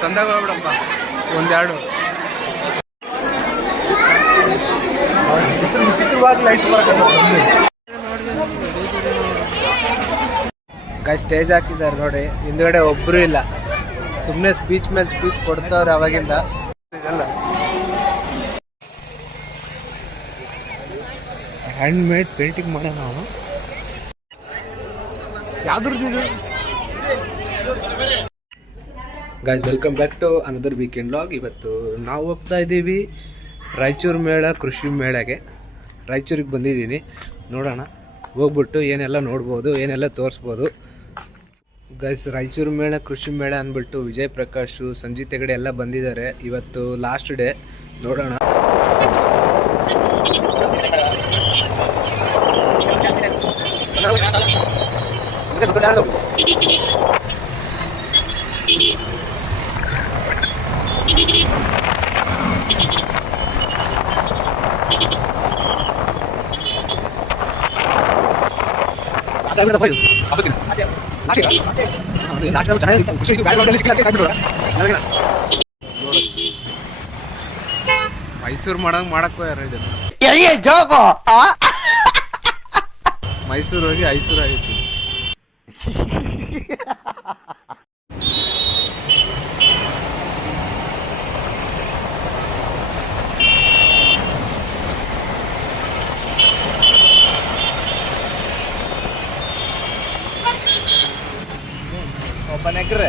ಸಂದಾಗ ಹೋಗ್ಬಿಡಪ್ಪ ಒಂದೆರಡು ಚಿತ್ರವಾಗಿ light stage ಹಾಕಿದ್ದಾರೆ ನೋಡಿ. ಹಿಂದ್ಗಡೆ ಒಬ್ರು ಇಲ್ಲ, ಸುಮ್ಮನೆ ಸ್ಪೀಚ್ ಮೇಲೆ ಸ್ಪೀಚ್ ಕೊಡ್ತವ್ರೆ ಅವಾಗಿಂದ. ಇದೆಲ್ಲ ಹ್ಯಾಂಡ್ ಮೇಡ್ ಪೇಂಟಿಂಗ್ ಮಾಡೋಣ ನಾವು. ಯಾವ್ದ್ರದ್ದು guys, welcome back to another weekend vlog. ಇವತ್ತು ನಾವು ಹೋಗ್ತಾ ಇದ್ದೀವಿ ರಾಯಚೂರು ಮೇಳ, ಕೃಷಿ ಮೇಳಗೆ. ರಾಯಚೂರಿಗೆ ಬಂದಿದ್ದೀನಿ. ನೋಡೋಣ, ಹೋಗ್ಬಿಟ್ಟು ಏನೆಲ್ಲ ನೋಡ್ಬೋದು, ಏನೆಲ್ಲ ತೋರಿಸ್ಬೋದು. ಗೈಸ್, ರಾಯಚೂರು ಮೇಳ, ಕೃಷಿ ಮೇಳ ಅಂದ್ಬಿಟ್ಟು ವಿಜಯ್ ಪ್ರಕಾಶು, ಸಂಜಿತ್ ಹೆಗಡೆ ಎಲ್ಲ ಬಂದಿದ್ದಾರೆ. ಇವತ್ತು ಲಾಸ್ಟ್ ಡೇ. ನೋಡೋಣ. ಮೈಸೂರು ಮಾಡಕ್ ಯಾರು ಇದು ಮೈಸೂರು ಹೋಗಿ ಐಸೂರು ಆಗೈತಿ. ಎಕರೆ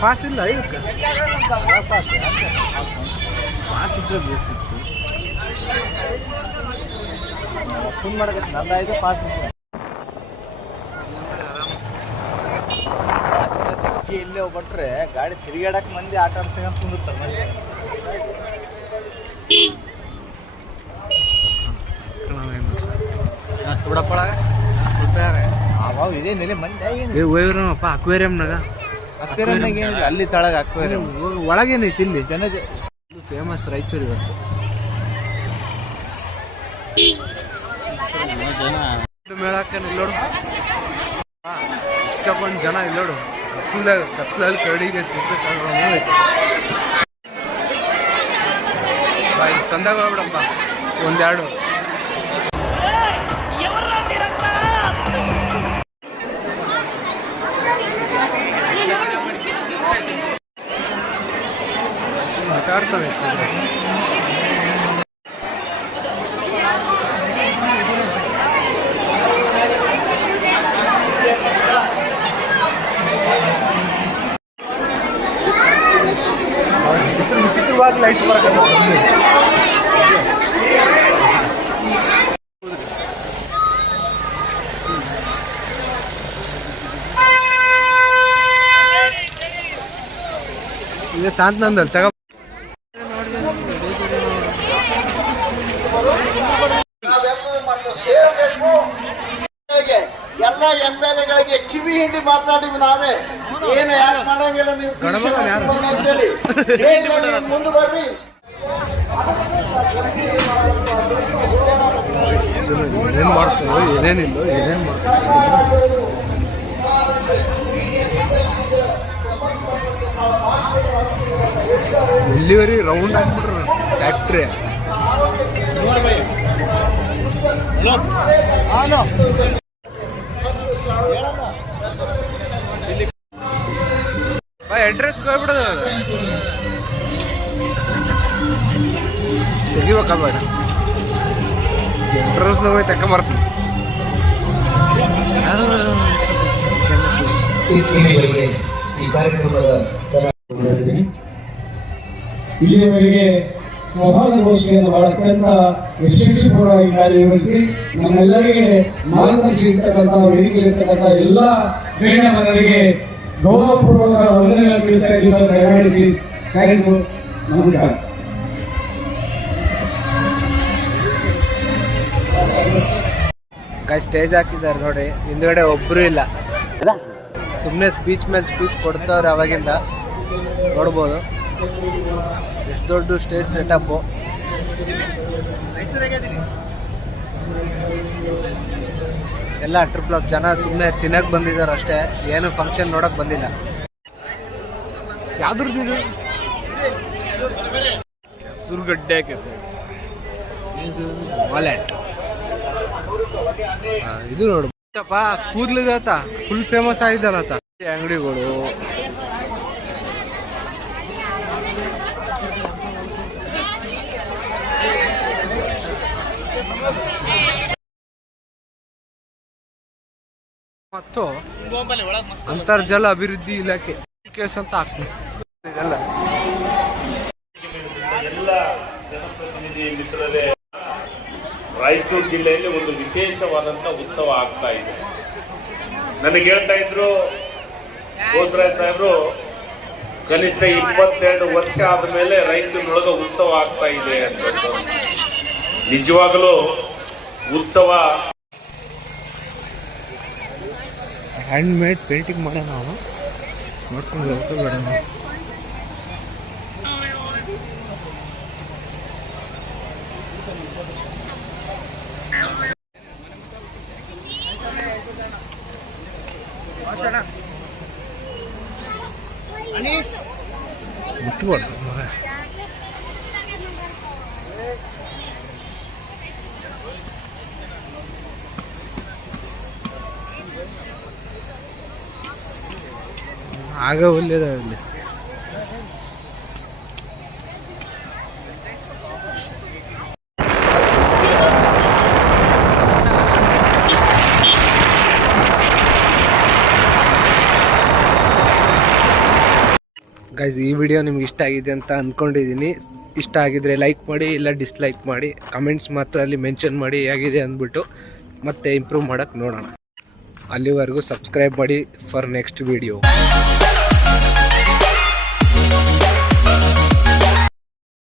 ಪಾಸ್ ಇಲ್ಲ, ಇದಕ್ಕೆ ಪಾಸ್ ಇದ್ರೆ ಬೇಸಿತ್ತು. ಫೋನ್ ಮಾಡಬೇಕು, ನಂದಾಯ್ತು ಪಾಸ್ ಇಲ್ಲೇ ಹೋಗ್ಬಿಟ್ರೆ ಗಾಡಿ ತಿರುಗಾಡಕ್ ಮಂದಿ ಆಟ ಆಡ್ತಂತ ಕುಂದಿರ್ತಾರೆ. ಇದೇ ನೆಲೆ ಮಂದಿ ಅಕ್ವೇರಿಯಂನಾಗ ಅಲ್ಲಿ ತಳಗ ಅಕ್ವೇರಿಯಂ ಒಳಗೇನೈತಿ. ಇಲ್ಲಿ ಜನ ಫೇಮಸ್ ರಾಯಚೂರು ಇವತ್ತು. ಮೇಳಕ್ಕೆ ಇಲ್ಲೋಡು, ಇಷ್ಟಕ್ಕೊಂದು ಜನ ಇಲ್ಲೋಡು. ಕತ್ಲಲ್ಲಿ ಕರಡಿಗೆ ಸಂದಾಗ ಹೋಗ್ಬಿಡಪ್ಪ ಒಂದೆರಡು. ಮಾತಾಡ್ತವೆ ಚಿತ್ರವಾಗಿ ಲೈಟ್ ಬರಕತ್ತ. ಇದೆ ತಾಂತ ನಂದಲ್ಲಿ ತಗ. ಎಲ್ಲ ಎಂಎಲ್ಎಗಳಿಗೆ ಕಿವಿ ಹಿಂಡಿ ಮಾತನಾಡಿವಿ ನಾವೇ. ಏನು ಯಾಕೆ ಮಾಡೋಂಗಿಲ್ಲ ನೀವು ಅಂತೇಳಿ ಮುಂದೆ ಬರ್ರಿ. ಏನೇನು ಮಾಡ್ತಾರೋ ಏನೇನಿಲ್ಲ, ಏನೇನು ಮಾಡ್ತಾರೆ ಎಲ್ಲಿವರೆಗೆ ರೌಂಡ್ ಹಾಕ್ಬಿಟ್ರು ಫ್ಯಾಕ್ಟ್ರಿ. ಎಂಟ್ರೆನ್ಸ್ಗೆ ಹೋಗ್ಬಿಡೋದು, ತೆಗಿಬೇಕಲ್ವ ಎಂಟ್ರೆನ್ಸ್ನ ಹೋಗಿ ತಕೊಂಬರ್ತೀನಿ. ಇಲ್ಲಿಯವರೆಗೆ ಸೌಹಾರ್ದ ಘೋಷಣೆಯನ್ನು ಬಹಳ ಅತ್ಯಂತ ಯಶಸ್ವಿಪೂರ್ಣವಾಗಿ ಕಾರ್ಯನಿರ್ವಹಿಸಿ ನಮ್ಮೆಲ್ಲರಿಗೆ ಮಾರ್ಗದರ್ಶಿ ಇರ್ತಕ್ಕಂಥ ವೇದಿಕೆಯಲ್ಲಿರ್ತಕ್ಕಂಥ ಎಲ್ಲ ಗಣ್ಯಮಾನ್ಯರಿಗೆ ಗೌರವಪೂರ್ವಕ ವಂದನೆಗಳನ್ನು ತಿಳಿಸ್ತಾ ಇದ್ದೀವಿ ಸರ್. ದಯಮಾಡಿ ಪ್ಲೀಸ್. Thank you. ನಮಸ್ಕಾರ. ಸ್ಟೇಜ್ ಹಾಕಿದ್ದಾರೆ ನೋಡಿ. ಹಿಂದ್ಗಡೆ ಒಬ್ರು ಇಲ್ಲ, ಸುಮ್ಮನೆ ಸ್ಪೀಚ್ ಮೇಲೆ ಸ್ಪೀಚ್ ಕೊಡ್ತವ್ರೆ ಅವಾಗಿಂದ. ನೋಡ್ಬೋದು ಎಷ್ಟು ದೊಡ್ಡ ಸ್ಟೇಜ್ ಸೆಟಪ್ಪು. ಎಲ್ಲ ಟ್ರಿಪ್ಲ್ ಜನ ಸುಮ್ಮನೆ ತಿನ್ನಕ್ಕೆ ಬಂದಿದ್ದಾರೆ ಅಷ್ಟೇ, ಏನು ಫಂಕ್ಷನ್ ನೋಡಕ್ ಬಂದಿಲ್ಲ. ಯಾವ್ದ್ರದ್ದು ಇದು? ಸುರ್ಗಡ್ಡೆ ಇದು ವಾಲೆಟ್. ಇದು ನೋಡು ಕೂದ್ಲಿದತ್ತ ಫುಲ್ ಫೇಮಸ್ ಆಗಿದ್ದಾರತ್ತ ಅಂಗಡಿಗಳು. ಮತ್ತು ಅಂತರ್ಜಲ ಅಭಿವೃದ್ಧಿ ಇಲಾಖೆ ಕೇಸ್ ಅಂತ ಆಗ್ತದೆ ಇದೆಲ್ಲ. ಎಲ್ಲ ಜನಪ್ರತಿನಿಧಿ ಮಿತ್ರರೇ, ರಾಯಚೂರು ಜಿಲ್ಲೆಯಲ್ಲಿ ಒಂದು ವಿಶೇಷವಾದಂತ ಉತ್ಸವ ಆಗ್ತಾ ಇದೆ. ನನಗೆ ಹೇಳ್ತಾ ಇದ್ರು ಗೋತ್ರಾಯ್ ಸಾಹೇಬ್ರು, ಕನಿಷ್ಠ 22 ವರ್ಷ ಆದ್ಮೇಲೆ ರಾಯಚೂರಿನೊಳಗೆ ಉತ್ಸವ ಆಗ್ತಾ ಇದೆ ಅಂತ. ನಿಜವಾಗಲೂ ಉತ್ಸವ ಹ್ಯಾಂಡ್ ಮೇಡ್ ಪೇಂಟಿಂಗ್ ಮಾಡೋಣ ನಾವು ನೋಡ್ಕೊಂಡು ಬೇಡ. ಮುಟ್ಬಾರ್ದು ಆಗ ಒಳ್ಳೆಯದಾಗಲಿ. ಗೈಸ್, ಈ ವಿಡಿಯೋ ನಿಮ್ಗೆ ಇಷ್ಟ ಆಗಿದೆ ಅಂತ ಅಂದ್ಕೊಂಡಿದ್ದೀನಿ. ಇಷ್ಟ ಆಗಿದ್ರೆ ಲೈಕ್ ಮಾಡಿ, ಇಲ್ಲ ಡಿಸ್ಲೈಕ್ ಮಾಡಿ. ಕಮೆಂಟ್ಸ್ ಮಾತ್ರ ಅಲ್ಲಿ ಮೆನ್ಷನ್ ಮಾಡಿ ಹೇಗಿದೆ ಅಂದ್ಬಿಟ್ಟು ಮತ್ತೆ ಇಂಪ್ರೂವ್ ಮಾಡೋಕ್ಕೆ ನೋಡೋಣ. ಅಲ್ಲಿವರೆಗೂ ಸಬ್ಸ್ಕ್ರೈಬ್ ಮಾಡಿ ಫಾರ್ ನೆಕ್ಸ್ಟ್ ವಿಡಿಯೋ.